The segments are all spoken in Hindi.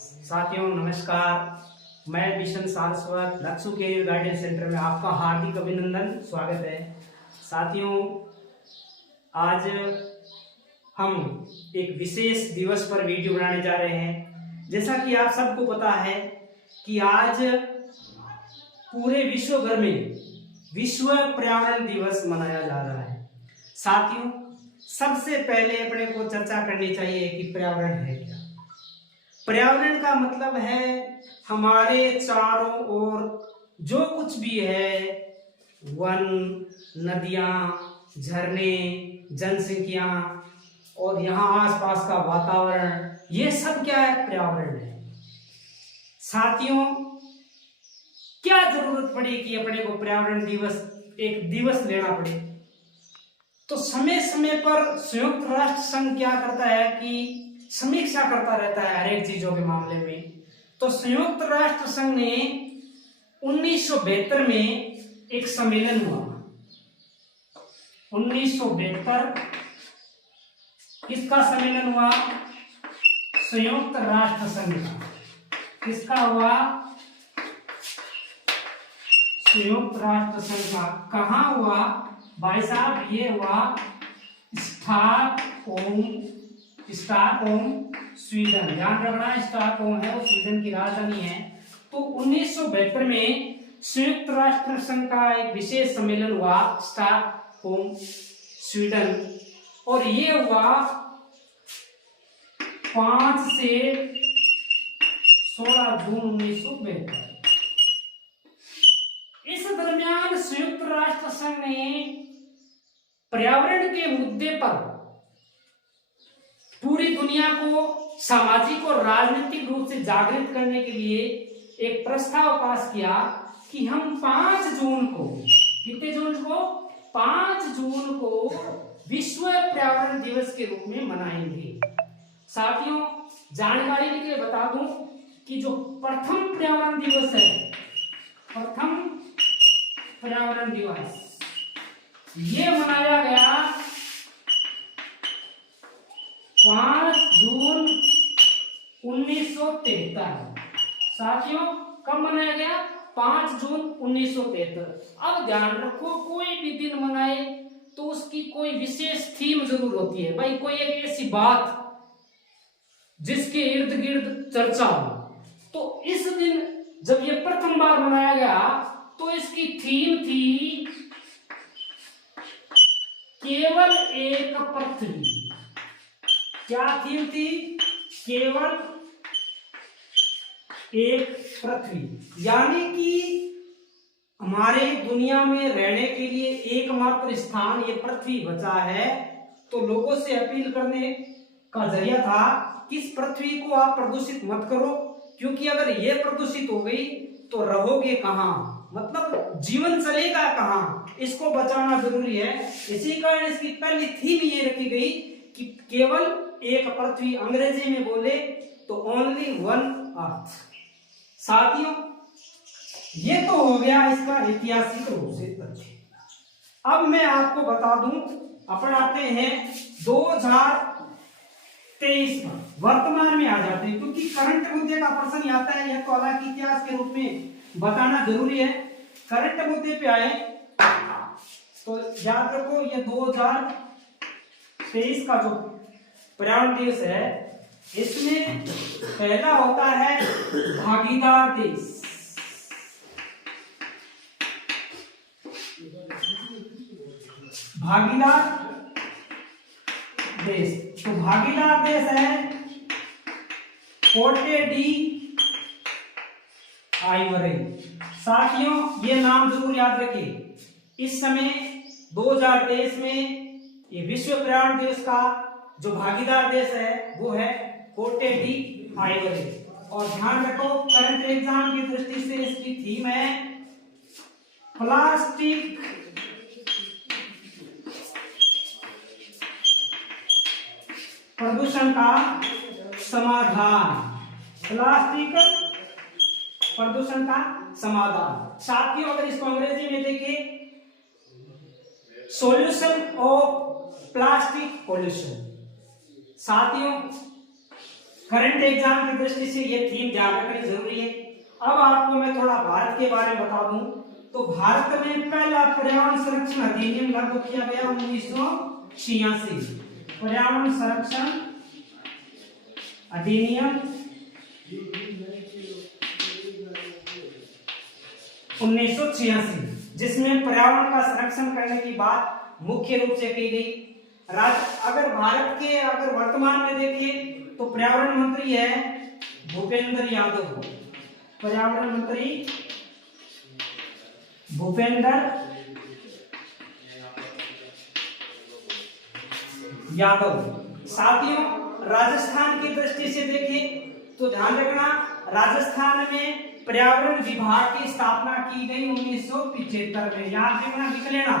साथियों नमस्कार। मैं मिशन सारस्वत लक्ष्य के गाइडेंस सेंटर में आपका हार्दिक अभिनंदन स्वागत है। साथियों, आज हम एक विशेष दिवस पर वीडियो बनाने जा रहे हैं। जैसा कि आप सबको पता है कि आज पूरे विश्व भर में विश्व पर्यावरण दिवस मनाया जा रहा है। साथियों, सबसे पहले अपने को चर्चा करनी चाहिए कि पर्यावरण है क्या। पर्यावरण का मतलब है हमारे चारों ओर जो कुछ भी है, वन, नदियां, झरने, जनसंख्या और यहाँ आसपास का वातावरण, ये सब क्या है? पर्यावरण है। साथियों, क्या जरूरत पड़ी कि अपने को पर्यावरण दिवस एक दिवस लेना पड़े? तो समय समय पर संयुक्त राष्ट्र संघ क्या करता है कि समीक्षा करता रहता है हर एक चीजों के मामले में। तो संयुक्त राष्ट्र संघ ने 1972 में एक सम्मेलन हुआ। 1972 किसका सम्मेलन हुआ? संयुक्त राष्ट्र संघ का। किसका हुआ? संयुक्त राष्ट्र संघ का। कहाँ हुआ भाई साहब? ये हुआ स्टॉकहोम, स्वीडन। ध्यान रखना, स्टॉकहोम है वो स्वीडन की राजधानी है। तो 1972 में संयुक्त राष्ट्र संघ का एक विशेष सम्मेलन हुआ स्टॉकहोम, स्वीडन, और ये हुआ 5 से 16 जून 1972। इस दरमियान संयुक्त राष्ट्र संघ ने पर्यावरण के मुद्दे पर पूरी दुनिया को सामाजिक और राजनीतिक रूप से जागृत करने के लिए एक प्रस्ताव पास किया कि हम 5 जून को, कितने जून को? 5 जून को विश्व पर्यावरण दिवस के रूप में मनाएंगे। साथियों, जानकारी के लिए बता दूं कि जो प्रथम पर्यावरण दिवस है, प्रथम पर्यावरण दिवस ये मनाया गया 5 जून 1973। साथियों, कब मनाया गया? 5 जून 1973। अब ध्यान रखो, कोई भी दिन मनाए तो उसकी कोई विशेष थीम जरूर होती है भाई, कोई एक ऐसी बात जिसके इर्द गिर्द चर्चा हो। तो इस दिन जब ये प्रथम बार मनाया गया तो इसकी थीम थी केवल एक पृथ्वी। क्या थीम थी? केवल एक पृथ्वी। यानी कि हमारे दुनिया में रहने के लिए एकमात्र स्थान ये पृथ्वी बचा है। तो लोगों से अपील करने का जरिया था कि इस पृथ्वी को आप प्रदूषित मत करो, क्योंकि अगर ये प्रदूषित हो गई तो रहोगे कहां? मतलब जीवन चलेगा कहां? इसको बचाना जरूरी है। इसी कारण इसकी पहली थीम ये रखी गई कि केवल एक पृथ्वी। अंग्रेजी में बोले तो ओनली वन अर्थ। साथियों, ये तो हो गया इसका ऐतिहासिक रूप से तथ्य। अब मैं आपको बता दूं, अपन आते हैं 2023 में, वर्तमान में आ जाते हैं, क्योंकि करंट मुद्दे का प्रश्न आता है। यह तो हालांकि इतिहास के रूप में बताना जरूरी है। करंट मुद्दे पे आए तो याद रखो, ये 2023 का जो पर्यावरण दिवस है, इसमें पहला होता है भागीदार देश। भागीदार देश, तो भागीदार देश है कोटे डी आइवरी। साथियों, ये नाम जरूर याद रखिए। इस समय 2023 में ये विश्व पर्यावरण दिवस का जो भागीदार देश है वो है कोटे डी आइवरी। और ध्यान रखो, करंट एग्जाम की दृष्टि से इसकी थीम है प्लास्टिक प्रदूषण का समाधान। प्लास्टिक प्रदूषण का समाधान। साथियों, अगर इसको अंग्रेजी में देखें, सॉल्यूशन ऑफ प्लास्टिक पॉल्यूशन। साथियों, करंट एग्जाम की दृष्टि से ये थीम ध्यान रखनी जरूरी है। अब आपको मैं थोड़ा भारत के बारे में बता दूं तो भारत में पहला पर्यावरण संरक्षण अधिनियम लागू किया गया 1986। पर्यावरण संरक्षण अधिनियम 1986, जिसमें पर्यावरण का संरक्षण करने की बात मुख्य रूप से की गई। अगर भारत के वर्तमान में देखिए तो पर्यावरण मंत्री है भूपेंद्र यादव। पर्यावरण मंत्री भूपेंद्र यादव। साथियों, राजस्थान की दृष्टि से देखें तो ध्यान रखना, राजस्थान में पर्यावरण विभाग की स्थापना की गई 1975 में। याद रखना, लिख लेना,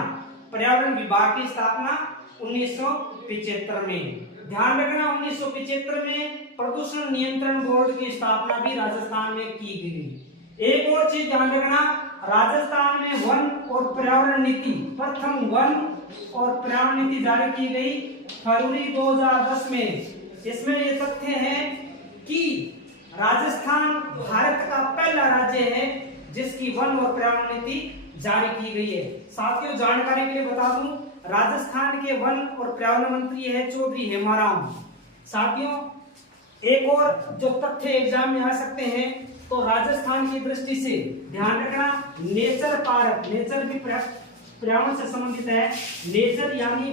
पर्यावरण विभाग की स्थापना 1975 में। ध्यान रखना, 1975 में प्रदूषण नियंत्रण बोर्ड की स्थापना भी राजस्थान में की गई। एक और चीज ध्यान रखना, राजस्थान में वन और पर्यावरण नीति, प्रथम वन और पर्यावरण नीति जारी की गई फरवरी 2010 में। इसमें ये तथ्य है कि राजस्थान भारत का पहला राज्य है जिसकी वन और पर्यावरण नीति जारी की गई है। साथियों, जानकारी के लिए बता दूं, राजस्थान के वन और पर्यावरण मंत्री है चौधरी हेमाराम। साथियों, एक और जो तथ्य एग्जाम में आ सकते हैं तो राजस्थान की दृष्टि से ध्यान रखना, नेचर पार्क, नेचर भी पर्यावरण से संबंधित है। नेचर यानी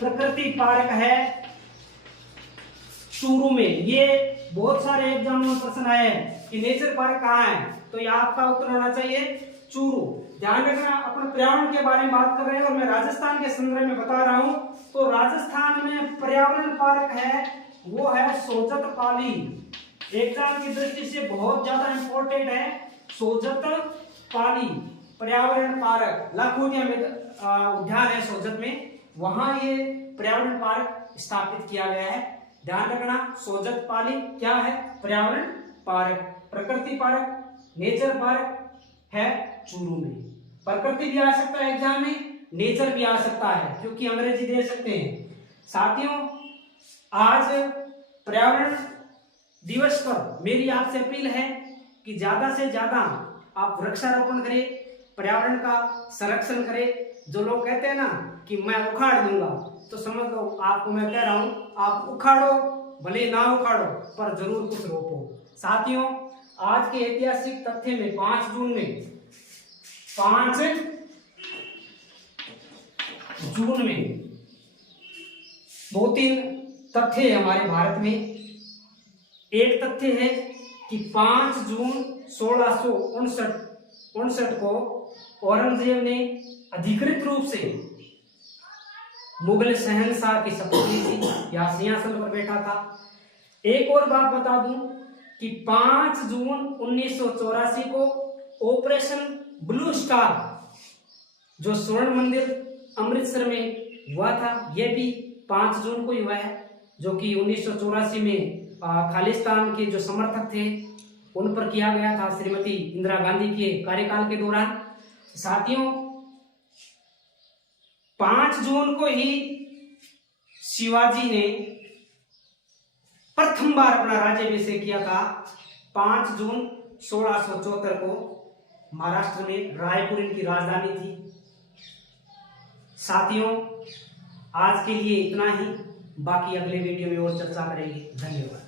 प्रकृति पार्क है चूरू में। ये बहुत सारे एग्जाम में प्रश्न आए हैं कि नेचर पार्क कहाँ है, तो ये आपका उत्तर होना चाहिए चूरू। ध्यान रखना, अपन पर्यावरण के बारे में बात कर रहे हैं और मैं राजस्थान के संदर्भ में बता रहा हूं। तो राजस्थान में पर्यावरण पार्क है, वो है सोजत पाली। एग्जाम की दृष्टि से बहुत ज्यादा इंपॉर्टेंट है सोजत पाली पर्यावरण पार्क। लाखोटिया में उद्यान है सोजत में, वहां ये पर्यावरण पार्क स्थापित किया गया है। ध्यान रखना, सोजत पाली क्या है? पर्यावरण पार्क। प्रकृति पार्क, नेचर पार्क है चूरू में। प्रकृति भी आ सकता है एग्जाम में, नेचर भी आ सकता है, क्योंकि अंग्रेजी दे सकते हैं। साथियों, आज पर्यावरण दिवस पर मेरी आपसे अपील है कि ज्यादा से ज्यादा आप वृक्षारोपण करें, पर्यावरण का संरक्षण करें। जो लोग कहते हैं ना कि मैं उखाड़ दूंगा, तो समझ लो आपको मैं कह रहा हूं, आप उखाड़ो, भले ना उखाड़ो पर जरूर कुछ रोपो। साथियों, आज के ऐतिहासिक तथ्य में 5 जून में 2-3 तथ्य है हमारे भारत में। एक तथ्य है कि 5 जून 1659 को औरंगजेब ने अधिकृत रूप से मुगल शहंशाह की शपथ ली थी, या सिंहासन पर बैठा था। एक और बात बता दूं कि 5 जून 1984 को ऑपरेशन ब्लू स्टार, जो स्वर्ण मंदिर अमृतसर में हुआ था, यह भी 5 जून को ही हुआ है, जो कि 1984 में खालिस्तान के जो समर्थक थे उन पर किया गया था, श्रीमती इंदिरा गांधी के कार्यकाल के दौरान। साथियों, 5 जून को ही शिवाजी ने प्रथम बार अपना राज्याभिषेक किया था। 5 जून 1674 को महाराष्ट्र में रायपुर इनकी राजधानी थी। साथियों, आज के लिए इतना ही, बाकी अगले वीडियो में और चर्चा करेंगे। धन्यवाद।